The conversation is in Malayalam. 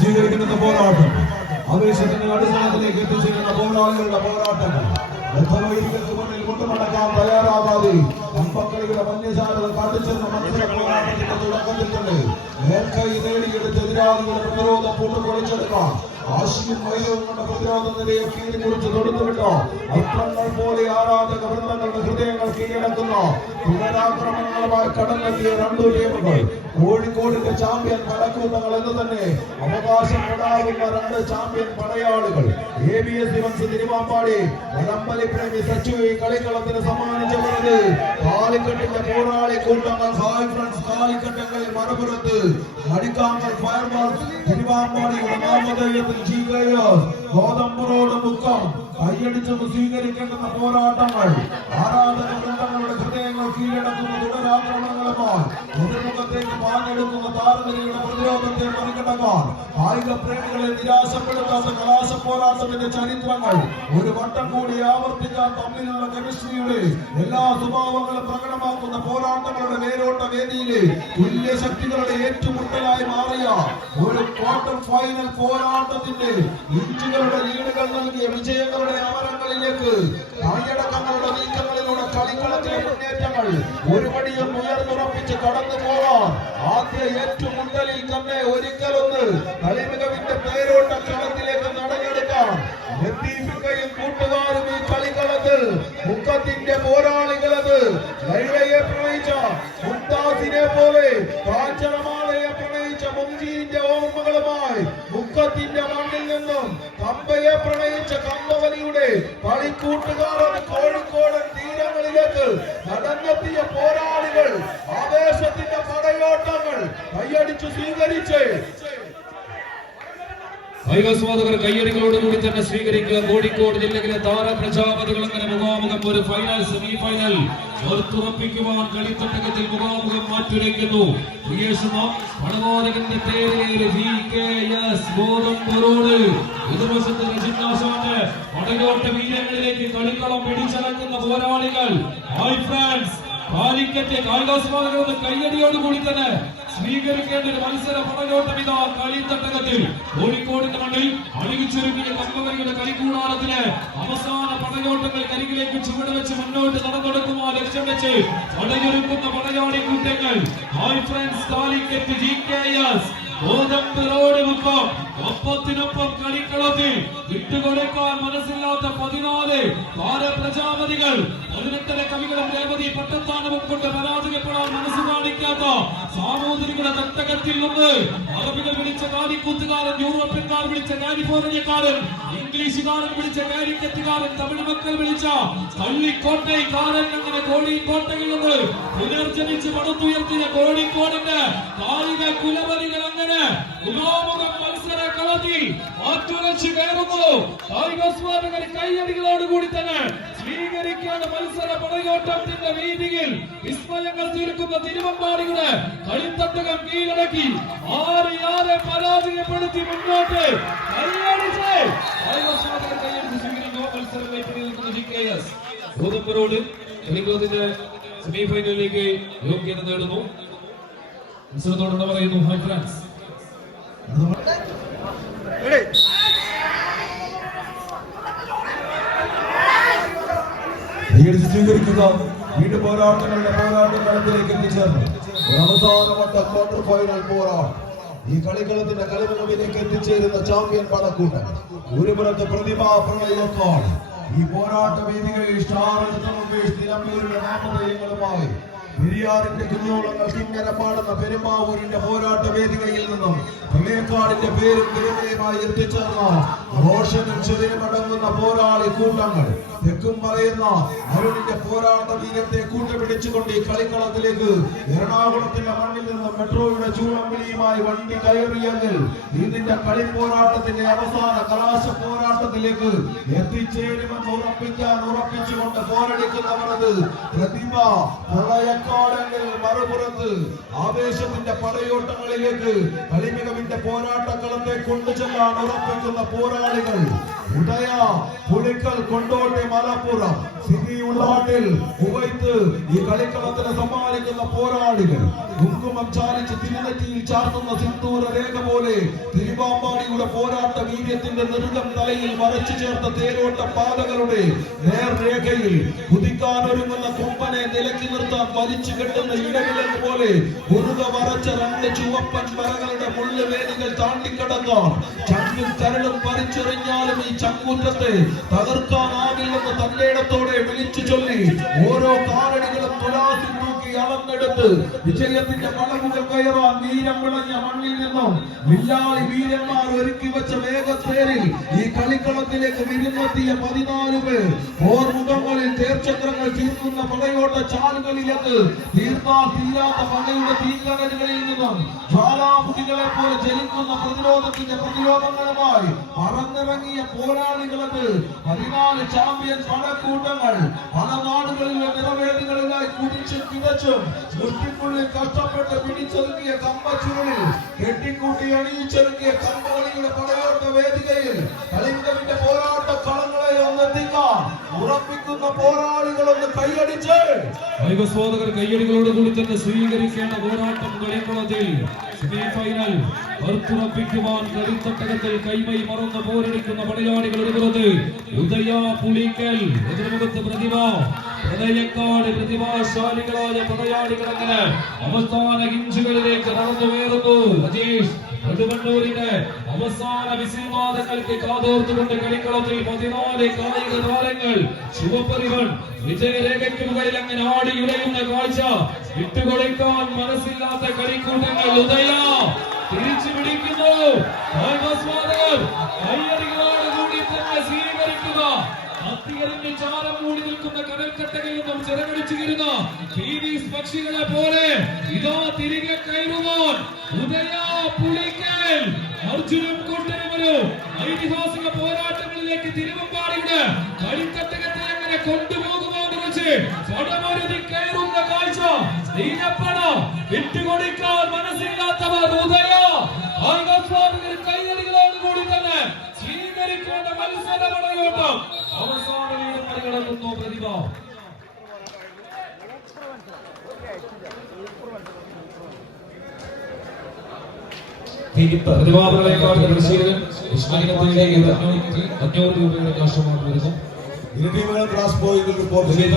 സ്വീകരിക്കുന്ന പോരാട്ടം ആവേശത്തിന്റെ അടിസ്ഥാനത്തിലേക്ക് എത്തിച്ചേരുന്ന പോരാളികളുടെ പോരാട്ടങ്ങൾ മുന്നിൽ കൊണ്ടുനടക്കാൻ തയ്യാറാകാതെ അമ്പക്കളിയുടെ മഞ്ഞശാലകൾ കാട്ടിച്ചേർന്ന മത്സര പോരാട്ടത്തിന്റെ തുടക്കത്തിൽ തന്നെ നേർക്കൈ നേടിയെടുത്ത് എതിരാളികളുടെ പ്രതിരോധം പൂട്ടുപൊളിച്ചെടുക്കാം ആശയും വൈരവും കൊണ്ട് പ്രതിരോധ നിലയെ കീഴിക്കുറിച്ച് തൊടുത്തുവിട്ട അസ്ത്രങ്ങൾ പോലെ ആരാധക വൃന്ദങ്ങളുടെ ഹൃദയങ്ങൾ കീഴടക്കുന്ന പുനരാക്രമണങ്ങളുമായി കടന്നെത്തിയ രണ്ടു ടീമുകൾ കോഴിക്കോടിന്റെ ചാമ്പ്യൻ പടക്കൂട്ടങ്ങൾ എന്ന് തന്നെ അവകാശപ്പെടാവുന്ന രണ്ട് ചാമ്പ്യൻ പടയാളികൾ ABS ഇവൻസ് തിരുവാമ്പാടി വടംവലി പ്രേമി സച്ചു ഈ കളിക്കളത്തിന് സമ്മാനിച്ചവരത് കാലിക്കട്ടിന്റെ പോരാളി കൂട്ടങ്ങൾ ഹായ് ഫ്രണ്ട്സ് കാലിക്കട്ടങ്ങളിൽ മറുപുറത്ത് മടിക്കാങ്കൽ ഫയർവർക്സ് തിരുവാമ്പാടിയുടെ നാമധേയത്തിൽ ഗോതമ്പുറോട് മുക്കം കൈയടിച്ച് സ്വീകരിക്കേണ്ടുന്ന പോരാട്ടങ്ങൾ ആരാധക വൃന്ദങ്ങളുടെ ഹൃദയങ്ങൾ കീഴടക്കുന്ന തുടരാക്രമണങ്ങളുമായി എതിർമുഖത്തേക്ക് പാഞ്ഞെടുക്കുന്ന താരനിരയുടെ പ്രതിരോധത്തെ മറികടക്കാൻ കായിക പ്രേമികളെ നിരാശപ്പെടുത്താത്ത കലാശ പോരാട്ടത്തിന്റെ ചരിത്രങ്ങൾ ഒരു വട്ടം കൂടി ആവർത്തിക്കാൻ തമ്മിലുള്ള കെമിസ്ട്രിയുടെ എല്ലാ സ്വഭാവങ്ങളും പ്രകടമാക്കുന്ന പോരാട്ടങ്ങളുടെ വേരോട്ട വേദിയിലെ തുല്യ ശക്തികളുടെ ഏറ്റുമുട്ടലായി മാറിയ ഒരു ക്വാർട്ടർ ഫൈനൽ പോരാട്ടത്തിന്റെ ഇഞ്ചുകളുടെ ലീഡുകൾ നൽകിയ വിജയങ്ങളുടെ അമരങ്ങളിലേക്ക് കൈയടക്കങ്ങളുടെ നീക്കങ്ങളിലൂടെ കളിക്കളത്തിലെ മുന്നേറ്റങ്ങൾ ഒരു പടിയും ഉയർന്നുറപ്പിച്ച് കടന്നു പോവാൻ ആദ്യ ഏറ്റുമുട്ടലിൽ തന്നെ ഒരിക്കലൊന്ന് കളിമികവിന്റെ പേരോട്ട കളത്തിലേക്ക് നടന്നെടുക്കാൻ ലത്തീഫിക്കയും കൂട്ടുകാരും ഈ കളിക്കളത്തിൽ മുക്കത്തിന്റെ പോരാളികളത് ലൈലയെ പ്രണയിച്ച മുംതാസിനെ പോലെ കാഞ്ചനമാലയെ പ്രണയിച്ച മുംജീന്റെ ഓർമ്മകളുമായി മുക്കത്തിന്റെ മണ്ണിൽ നിന്നും കമ്പയെ പ്രണയിച്ച കമ്പവലിയുടെ കളിക്കൂട്ടുകാരൻ കോഴിക്കോടൻ തീരങ്ങളിലേക്ക് നടന്നെത്തിയ പോരാളികൾ ആവേശത്തിന്റെ പടയോട്ടങ്ങൾ കൈയടിച്ചു സ്വീകരിച്ച് കായികാസ്വാദകർ കയ്യടികളോടുകൂടി തന്നെ സ്വീകരിക്കുക. കോഴിക്കോട് ജില്ലയിലെ താര പ്രജാപതികൾ അങ്ങനെ മുഖാമുഖം ഒരു ഫൈനൽ സെമി ഫൈനൽ ഓർത്തുറപ്പിക്കുവാൻ കളിത്തട്ടകത്തിൽ മുഖാമുഖം മാറ്റുരയ്ക്കുന്നു. പണവാതകന്റെ തേരേര് ഗോതമ്പുറോട് എതിർവശത്ത് രജിനാശാന്റെ പടയോട്ട വീരങ്ങളിലേക്ക് കളിക്കളം പിടിച്ചടക്കുന്ന പോരാളികൾ ഹായ് ഫ്രാൻസ് കാലിക്കറ്റ് കായികാസ്വാദകരുടെ കയ്യടിയോടുകൂടി തന്നെ സ്വീകരിക്കേണ്ട ഒരു മത്സര പടയോട്ടം ഇതാ കളിത്തട്ടകത്തിൽ കോഴിക്കോടിന്റെ മണ്ണിൽ അഴുകിച്ചൊരുക്കിയ കമ്പവരിയുടെ കളിക്കൂടാരത്തിന് അവസാന പടയോട്ടങ്ങൾ കരികിലേക്ക് ചുവട് വെച്ച് മുന്നോട്ട് നടന്നെടുക്കുവാൻ ലക്ഷ്യം വെച്ച് പടയൊരുക്കുന്ന പടയാളി കൂട്ടങ്ങൾ hi friends Calicut GKS Gothamburoad Mukkam ഒപ്പത്തിനൊപ്പം കളിക്കളത്തിൽ വിട്ടുകൊടുക്കാൻ മനസ്സില്ലാത്ത 14 താരപ്രജാപതികൾ 18 കവികളും രേവതി പട്ടത്താനവും കൊണ്ട് പരാജയപ്പെടാൻ മനസ്സ് കാണിക്കാത്ത സാമൂതിരികളുടെ തട്ടകത്തിൽ നിന്ന് അറബികൾ വിളിച്ച കാലിക്കൂത്തുകാരൻ, യൂറോപ്യൻകാർ വിളിച്ച കാലിഫോർണിയക്കാരൻ, ഇംഗ്ലീഷുകാരൻ വിളിച്ച കാലിക്കറ്റുകാരൻ, തമിഴ് മക്കൾ വിളിച്ച കള്ളിക്കോട്ടൈക്കാരൻ, അങ്ങനെ കോഴിക്കോട്ടയിൽ നിന്ന് പുനർജനിച്ച് പടുത്തുയർത്തിയ കോഴിക്കോടിന്റെ കായിക കുലപതികൾ അങ്ങനെ മുഖാമുഖം മത്സര കളത്തിൽ ആറ്റുരച്ച് കയറുന്നു. കായികാസ്വാദകർ കൈയടികളോടുകൂടി തന്നെ സ്വീകരിക്കേണ്ട മത്സര പടയോട്ടത്തിന്റെ വീതിയിൽ വിസ്മയങ്ങൾ തീർക്കുന്ന തിരുവമ്പാടിയുടെ കളിത്തട്ടകം കീഴടക്കി ആരെ പരാജയപ്പെടുത്തി മുന്നോട്ട് കൈയടിച്ച് കായികാസ്വാദകർ കൈയടിച്ച് സ്വീകരിക്കുക. മത്സരമായി നിൽക്കുന്ന GKS ഗോതമ്പുറോട് കളിക്കളത്തിന്റെ സെമി ഫൈനലിലേക്ക് യോഗ്യത നേടുന്നു. മത്സരത്തോടെന്ന് പറയുന്നു ഹായ് ഫ്രാൻസ് സ്വീകരിക്കുക. വീണ്ടും പോരാട്ടങ്ങളുടെ പോരാട്ടങ്ങളത്തിലേക്ക് എത്തിച്ചേർന്നു അവസാനവട്ട ക്വാർട്ടർ ഫൈനൽ പോരാട്ടം. ഈ കളിക്കളത്തിന്റെ കളിമുഖവിലേക്ക് എത്തിച്ചേരുന്ന ചാമ്പ്യൻ പടക്കൂട്ടം ഒരു പുറത്ത് പ്രതിഭാ പ്രളയക്കാണ്. ഈ പോരാട്ട വേദികളിൽ സ്റ്റാർ നിലമ്പൂരിന്റെ നാമധേയങ്ങളുമായി പെരിയാറിന്റെ കുഞ്ഞോളങ്ങൾ കിങ്ങര പാടുന്ന പെരുമ്പാവൂരിന്റെ പോരാട്ട വേദികയിൽ നിന്നും പ്രളയക്കാടിന്റെ പേരും പെരുമയുമായി എത്തിച്ചേർന്ന റോഷനും ചെറിയമടങ്ങുന്ന പോരാളി കൂട്ടങ്ങൾ തെക്കും പറയുന്ന അരുണിന്റെ പോരാട്ട വീരത്തെ കൂട്ടുപിടിച്ചുകൊണ്ട് ഈ കളിക്കളത്തിലേക്ക് എറണാകുളത്തിന്റെ മണ്ണിൽ നിന്ന് മെട്രോയുടെ ചൂളംവിളിയുമായി വണ്ടി കയറിയെങ്കിൽ ഇതിന്റെ കളിപ്പോരാട്ടത്തിന്റെ അവസാന കലാശ പോരാട്ടത്തിലേക്ക് എത്തിച്ചേരുമെന്ന് ഉറപ്പിച്ചുകൊണ്ട് പോരടിക്കുന്നവരത് പ്രതിഭ പ്രളയ പാലക്കാടെങ്കിൽ മറുപുറത്ത് ആവേശത്തിന്റെ പടയോട്ടങ്ങളിലേക്ക് കളിമികവിന്റെ പോരാട്ടക്കളത്തെ കൊണ്ടുചെല്ലാൻ ഉറപ്പിക്കുന്ന പോരാളികൾ ഉദയ, പുളിക്കൽ, കൊണ്ടോട്ടി, മലപ്പുറം, സിറ്റി, ഉള്ളാട്ടിൽ, കുവൈത്ത് ഈ കളിക്കളത്തിന് സമ്മാനിക്കുന്ന പോരാളികൾ കുങ്കുമം ചാലിച്ച് തിരുനെറ്റിയിൽ ചാർത്തുന്ന സിന്ദൂര രേഖ പോലെ തിരുവാമ്പാടിയുടെ പോരാട്ട വീര്യത്തിന്റെ നെറുകം തലയിൽ വരച്ചു ചേർത്ത തേരോട്ട പാതകളുടെ നേർരേഖയിൽ കുതിക്കാനൊരുങ്ങുന്ന കൊമ്പനെ നിലക്കി നിർത്താൻ വലിച്ചു കെട്ടുന്ന ഇടവിലക്ക് പോലെ കുറുക വരച്ച രണ്ട് ചുവപ്പൻ വരകളുടെ മുള്ളുവേദികൾ താണ്ടിക്കടങ്ങാൻ ചങ്കും കരളും പറിച്ചെറിഞ്ഞാലും ഈ ചങ്കൂറ്റത്തെ തകർക്കാനാവില്ലെന്ന് തന്റേടത്തോടെ വിളിച്ചു ചൊല്ലി ഓരോ കാലടികളും തുലാസിൽ തൂക്കി അളന്നെടുത്ത് വിജയത്തിന്റെ വളവുകൾ കയറാൻ വീരം വിളഞ്ഞ മണ്ണിൽ നിന്നും വില്ലാളി വീരന്മാർ ഒരുക്കി വെച്ച വേഗത്തേരിൽ ഈ കളിക്കളത്തിലേക്ക് വിരുന്നെത്തിയ 14 പേർ ഓർമുഖങ്ങളിൽ തേർച്ചക്രങ്ങൾ തീർക്കുന്ന പടയോട്ട ചാലുകളിലേക്ക് തീരാത്ത പടയുടെ തീക്കനലുകളിൽ നിന്നും ജ്വാലാമുഖികളെ പോലെ ജലിക്കുന്ന പ്രതിരോധത്തിന്റെ പ്രതിരോധങ്ങളുമായി പറന്നിറങ്ങിയ പോരാളികളത് 14 ചാമ്പ്യൻ പടക്കൂട്ടങ്ങൾ പല നാടുകളിലെ നിറവേദികളിലായി കുടിച്ചും കിടച്ചും മുഷ്ടിക്കുള്ളിൽ കഷ്ടപ്പെട്ട് പിടിച്ചൊരുക്കിയ കമ്പച്ചുരുളിൽ കെട്ടിക്കൂട്ടി അണിയിച്ചൊരുക്കിയ കമ്പോളിയുടെ പടയോട്ട വേദികയിൽ കളിമികവിന്റെ പോരാട്ട കളങ്ങളെ ഒന്നെത്തിക്കാൻ ഉറപ്പിക്കുന്ന പോരാളികളൊന്ന് കൈയടിച്ച് സഹോദരർ കയ്യടികളോട് കൂടി തന്നെ സ്വീകരിക്കേണ്ട പോരാട്ടം കളിക്കളത്തിൽ സെമി ഫൈനൽ ഉറപ്പിക്കുവാൻ കളിത്തട്ടകത്തിൽ കൈമൈ മറന്ന് പോരടിക്കുന്ന പടയാളികൾ ഒരുപുറത്ത് ഉദയ, പുളിക്കൽ, എതിർമുഖത്ത് പ്രതിഭ, ഹൃദയക്കാട് പ്രതിഭാശാലികളായ പടയാളികൾ അങ്ങനെ അവസാന ഇഞ്ചുകളിലേക്ക് നടന്നുവേറുന്നു. അജീഷ് നെടുമണ്ണൂരിന്റെ അവസാന വിസിൽവാദങ്ങൾക്ക് കാതോർത്തുകൊണ്ട് കളിക്കളത്തിൽ 14 കായിക താരങ്ങൾ ചുവപ്പറിവൺ വിജയരേഖയ്ക്ക് മുകളിൽ അങ്ങനെ ആടിയുലയുന്ന കാഴ്ച വിട്ടുകൊടുക്കാൻ മനസ്സില്ലാത്ത കളിക്കൂട്ടങ്ങൾ ഉദയ തിരിച്ചു പിടിക്കുന്നു. കൈയടികളോടുകൂടി തന്നെ സ്വീകരിക്കുക. അത്തിയറിഞ്ഞ് ചാരം മൂടി നിൽക്കുന്ന കടൽക്കട്ടകളിൽ നിന്നും ചിറകടിച്ചുകിരുന്ന പീവീസ് പക്ഷികളെ പോലെ ഇതാ തിരികെ കയറുവാൻ ഉദയ, പുളിക്കൽ, അർജുനും കൂട്ടരുമൊരു ഐതിഹാസിക പോരാട്ടങ്ങളിലേക്ക് തിരുവമ്പാടിയുടെ കളിത്തട്ടകത്തെ എങ്ങനെ കൊണ്ടുപോകുമെന്ന് വെച്ച് പടമൊരുതി കയറുന്ന കാഴ്ച നീലപ്പട വിട്ടുകൊടുക്കാൻ മനസ്സില്ലാത്തവർ ഉദയ കൈയടികളോടുകൂടി തന്നെ സ്വീകരിക്കേണ്ട മത്സര പടയോട്ടം അവസാന വീട് മറികടക്കുന്നു. പ്രതിഭാപ്രളയക്കാട് പരിശീലകൻ 500 രൂപയുടെ കാശുമായി വരുന്നു. ഇരു ടീമുകൾ ക്ലാസ് പോയിന്റ് റിപ്പോർട്ട് ചെയ്ത